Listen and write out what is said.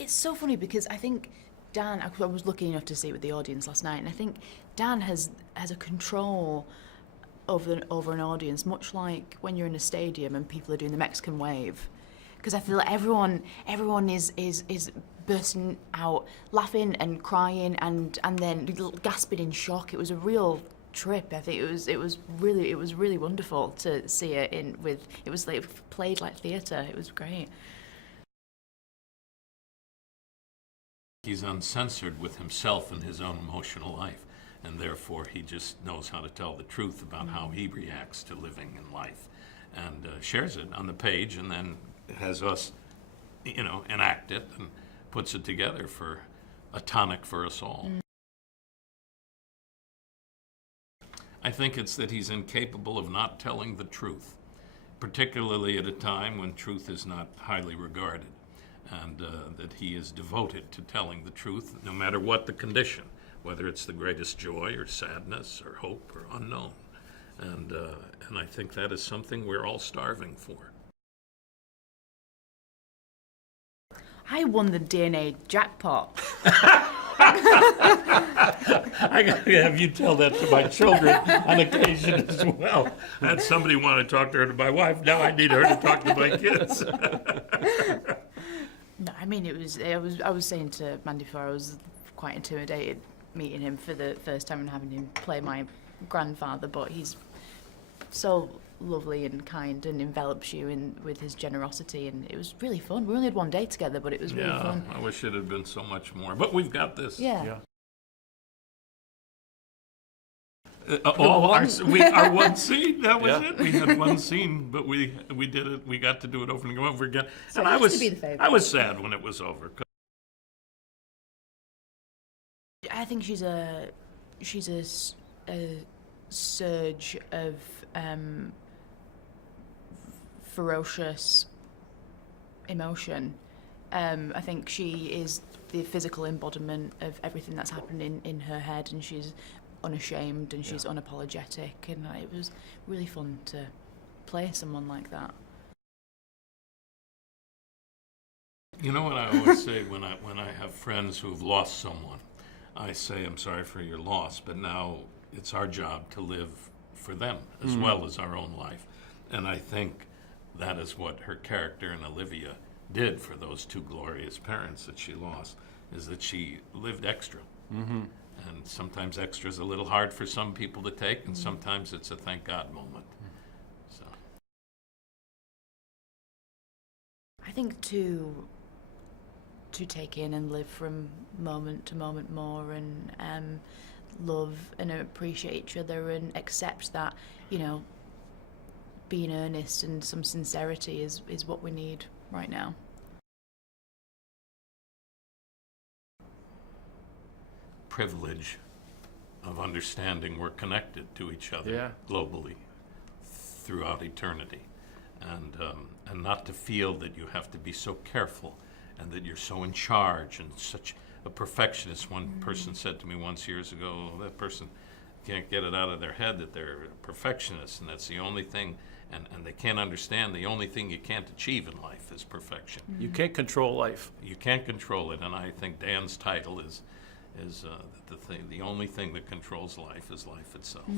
It's so funny because I think Dan, I was lucky enough to see it with the audience last night, and I think Dan has a control over an audience, much like when you're in a stadium and people are doing the Mexican wave. Because I feel like everyone is bursting out, laughing and crying and then gasping in shock. It was a real trip. I think it was really wonderful to see it it was like played like theatre. It was great. He's uncensored with himself and his own emotional life, and therefore he just knows how to tell the truth about how he reacts to living in life, and shares it on the page, and then has us, enact it and puts it together for a tonic for us all. I think it's that he's incapable of not telling the truth, particularly at a time when truth is not highly regarded, and that he is devoted to telling the truth no matter what the condition, whether it's the greatest joy or sadness or hope or unknown. And I think that is something we're all starving for. I won the DNA jackpot. I got to have you tell that to my children on occasion as well. I had somebody want to talk to her to my wife. Now I need her to talk to my kids. No, I mean, I was saying to Mandy before, I was quite intimidated meeting him for the first time and having him play my grandfather, but he's so lovely and kind and envelops you with his generosity, and it was really fun. We only had one day together, but it was really fun. I wish it had been so much more, but we've got this. Yeah. Our one scene, that was it. We had one scene, but we did it. We got to do it over and over again. So and I was sad when it was over. I think she's a surge of ferocious emotion. I think she is the physical embodiment of everything that's happening in her head, and she's unashamed and she's unapologetic, and it was really fun to play someone like that. You know what I always say when I have friends who've lost someone, I say, I'm sorry for your loss, but now it's our job to live for them as well as our own life. And I think that is what her character in Olivia did for those two glorious parents that she lost, is that she lived extra. And sometimes extra is a little hard for some people to take, and sometimes it's a thank God moment. So I think to take in and live from moment to moment more, and love and appreciate each other and accept that, being earnest and some sincerity is what we need right now. privilege of understanding we're connected to each other globally throughout eternity, and not to feel that you have to be so careful and that you're so in charge and such a perfectionist. One person said to me once years ago, that person can't get it out of their head that they're a perfectionist, and that's the only thing, and they can't understand the only thing you can't achieve in life is perfection. You can't control life. You can't control it, and I think Dan's title is the only thing that controls life is life itself.